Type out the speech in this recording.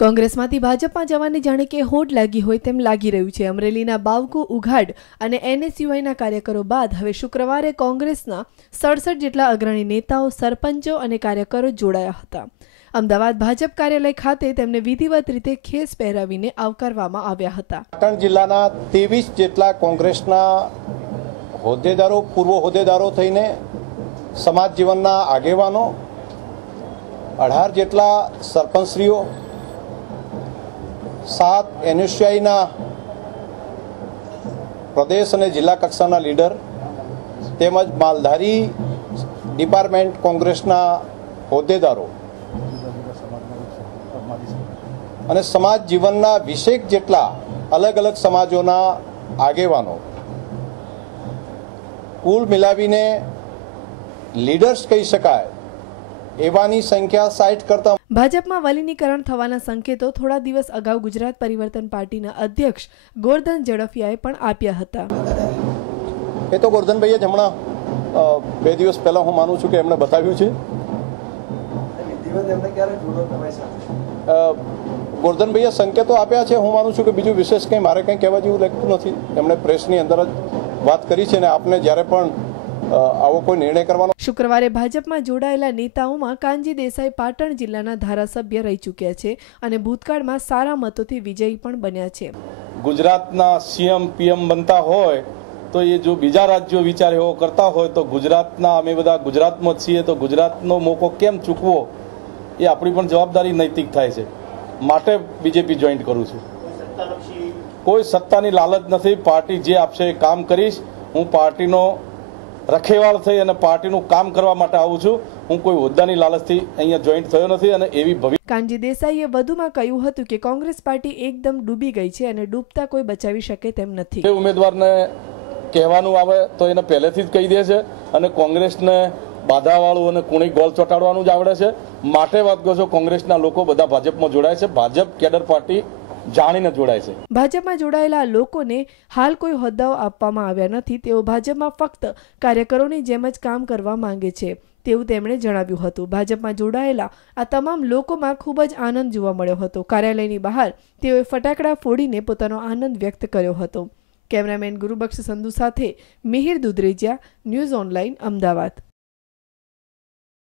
કોંગ્રેસમાંથી ભાજપમાં જવાની જાણે કે હોડ લાગી હોય તેમ લાગી રહ્યું છે। અમરેલીના બાવકુ ઉઘાડ અને NSUIના કાર્યકરો બાદ હવે શુક્રવારે કોંગ્રેસના 67 જેટલા અગ્રણી નેતાઓ, સરપંચો અને કાર્યકરો જોડાયા હતા। અમદાવાદ ભાજપ કાર્યાલય ખાતે તેમને વિધિવત રીતે ખેસ પહેરાવીને આવકારવામાં આવ્યા હતા। પાટણ જિલ્લાના 23 જેટલા કોંગ્રેસના હોદ્દેદારો, પૂર્વ હોદ્દેદારો થઈને સમાજ જીવનના આગેવાનો, 18 જેટલા સરપંચશ્રીઓ, 7 NSUIના પ્રદેશ અને જિલ્લા કક્ષાના લીડર તેમજ માલધારી ડિપાર્ટમેન્ટ કોંગ્રેસના હોદ્દેદારો અને સમાજ જીવનના 20 જેટલા અલગ અલગ સમાજોના આગેવાનો કુલ મિલાવીને લીડર્સ કહી શકાય એવાની સંખ્યા 60 કરતા। ભાજપમાં વિલીનીકરણ થવાના સંકેતો થોડા દિવસ અગાઉ ગુજરાત પરિવર્તન પાર્ટીના અધ્યક્ષ ગોરધન ઝડફિયાએ પણ આપ્યા હતા। એ તો ગોરધનભાઈએ જ હમણાં 2 દિવસ પહેલા હું માનું છું કે એમણે બતાવ્યું છે। ગોરધનભાઈએ સંકેતો આપ્યા છે, હું માનું છું કે બીજું વિશેષ કંઈ મારે કંઈ કહેવા જેવું લાગતું નથી। એમણે પ્રેસની અંદર જ વાત કરી છે ને આપને જ્યારે પણ આવો કોઈ નિર્ણય કરવાનો। શુક્રવારે ભાજપમાં જોડાયેલા નેતાઓમાં કાનજી દેસાઈ પાટણ જિલ્લાના ધારાસભ્ય રહી ચૂક્યા છે અને ભૂતકાળમાં સારા મતોથી વિજયી પણ બન્યા છે। ગુજરાતના CM PM બનતા હોય તો એ જો બીજા રાજ્યો વિચાર એવો કરતા હોય તો ગુજરાતના અમે બધા ગુજરાતમાં છીએ તો ગુજરાતનો મોકો કેમ ચૂકવો એ આપણી પણ જવાબદારી નૈતિક થાય છે। માટે બીજેપી જોઈન્ટ કરું છું। કોઈ સત્તાની લાલચ નથી। પાર્ટી જે આપશે એ કામ કરીશ। હું પાર્ટીનો રખેવાળ થઈ અને પાર્ટીનું કામ કરવા માટે આવું છું। હું કોઈ હોદ્દાની લાલચથી અહીંયા જોઈન્ટ થયો નથી અને એવી ભવિષ્ય। કાનજી દેસાઈએ વધુમાં કહ્યું હતું કે કોંગ્રેસ પાર્ટી એકદમ ડૂબી ગઈ છે અને ડૂબતા કોઈ બચાવી શકે તેમ નથી। ઉમેદવારને કહેવાનું આવે તો એને પહેલેથી જ કહી દે છે અને કોંગ્રેસને બાધાવાળું અને કુણી ગોળ ચોટાડવાનું જ આવડે છે। માટે વાત કહો છો કોંગ્રેસના લોકો બધા ભાજપમાં જોડાય છે। ભાજપ કેડર પાર્ટી જાણીને જોડાય છે। ભાજપમાં જોડાયેલા લોકોને હાલ કોઈ હોદ્દાઓ આપવામાં આવ્યા નથી। તેઓ ભાજપમાં ફક્ત કાર્યકરોની જેમ જ કામ કરવા માંગે છે તેવું તેમણે જણાવ્યું હતું। ભાજપમાં જોડાયેલા આ તમામ લોકોમાં ખૂબ જ આનંદ જોવા મળ્યો હતો। કાર્યાલયની બહાર તેઓએ ફટાકડા ફોડીને પોતાનો આનંદ વ્યક્ત કર્યો હતો। કેમેરામેન ગુરુબક્ષ સંધુ સાથે મિહિર દુધરેજિયા, ન્યૂઝ ઓનલાઈન, અમદાવાદ।